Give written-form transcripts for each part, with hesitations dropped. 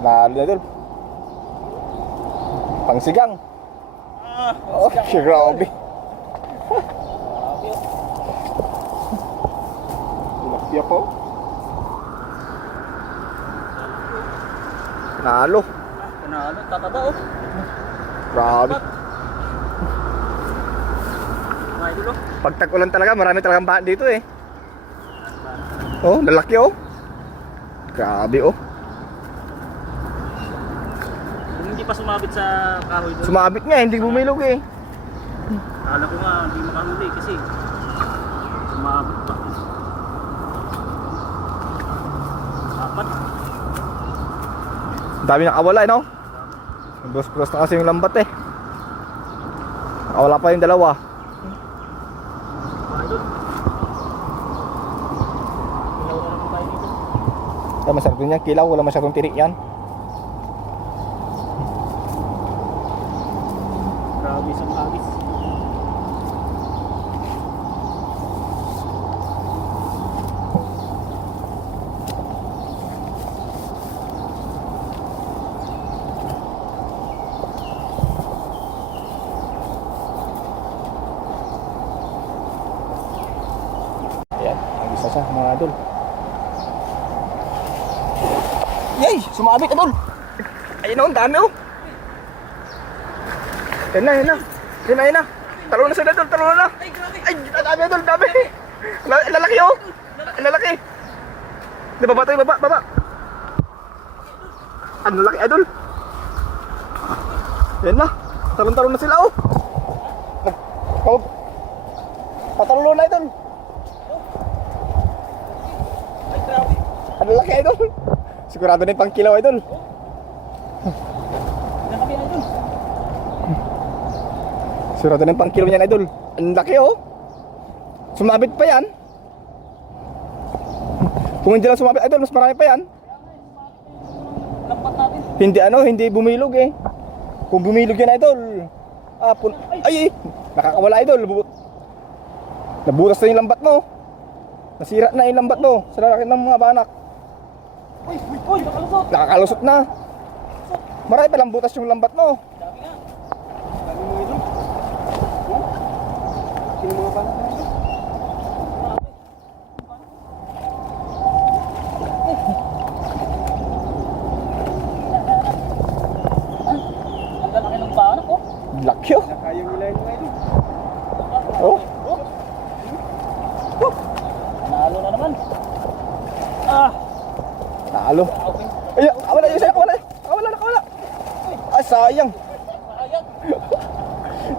Panalo na idol. Pangsigang. Oh, grabe. Tilapia po. Panalo. Panalo, tataba oh. Grabe. Mga idol oh. Pag tag-ulan talaga, marami talagang bahan dito eh. Oh, lalaki oh. Grabe oh. Kung hindi pa sumabit sa kahoy doon. Sumabit nga, hindi bumilog eh. Akala ko nga hindi makahuli kasi sumabit pa. Apat. Dami nakawala eh no? Bros-bros na kasi yung lambat eh. Nakawala pa yung dalawa. Mga idol. Ilaw na naman tayo dito. Kaya masarap din yan, kilaw, wala masyadong tirik yan. Grabe isang hagis. Ayan, ang isa siya mga idol. Yay! Sumabit idol! Ayun oh, ang dami oh! Yan na, yan na! Yan na, yan na! Talo na sila idol, talo na! Ay, dami idol, dami! Lalaki oh! Lalaki! Di baba tayo, baba, baba! Ang lalaki idol! Yan na! Talon-talon na sila oh! Patalo na idol! Ay grabe. Ano laki idol? Sigurado na yung pang kilaw idol. Nakapin idol. Sigurado na yung pang kilaw niyan idol. Ang laki oh. Sumabit pa yan. Kung hindi lang sumabit idol, mas marami pa yan. Lampat natin. Hindi ano, hindi bumilog eh. Kung bumilog yan idol. Ay, nakakawala idol. Nabutas na yung lambat mo. Nasira na yung lambat mo sa lalaki ng mga banak. Uy, nakalusot. Nakakalusot na. Marami palang butas yung lambat mo. Dami nga. Dami mo idol. Sino mga banak na idol? Ang lalaki ng banak oh. Laki oh. Nakaya nila yun mga idol. Oh. Nalo na naman. Talo. Okay. Ay, nakawala yung isa, nakawala. Nakawala. Ay, sayang. Sayang.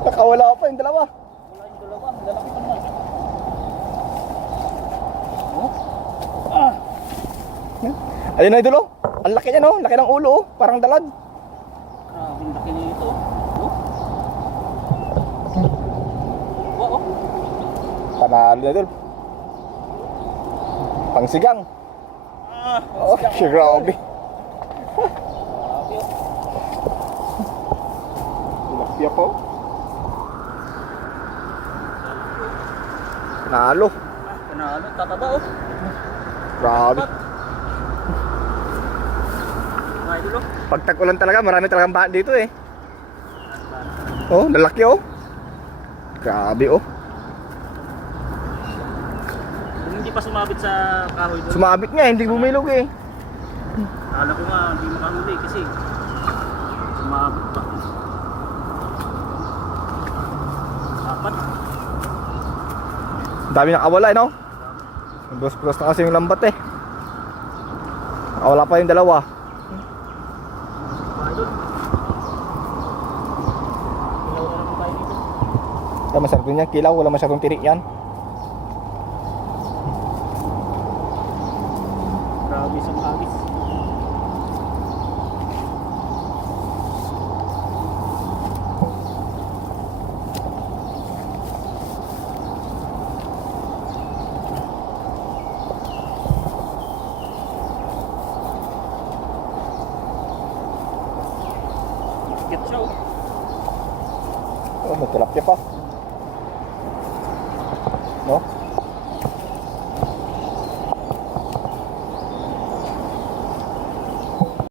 Nakawala pa yung dalawa. Wala yung dalawa. Ang lalaki pa naman. Ayun na idol oh. Ang laki niya no, laki ng ulo oh, parang dalad. Grabe ang laki nito. Oh. Wow, oh. Panalo na idol. Pangsigang. Oh, grabe. Grabe, oh. Tilapia po. Panalo. Panalo, tataba oh. Grabe. Mga idol oh. Pag tag-ulan talaga, marami talagang bahan dito eh. Oh, lalaki oh. Grabe oh. Kung hindi pa sumabit sa kahoy doon. Sumabit nga, hindi bumilog eh. Akala ko nga hindi makahuli kasi sumabit pa. Apat. Dami nakawala eh no. Bros-bros na kasi yung lambat eh. Nakawala pa yung dalawa. Mga idol. Ilaw na naman tayo dito. Kaya masarap din yan, kilaw, wala masyadong tirik yan. Grabe isang hagis. Oh, may tilapia pa.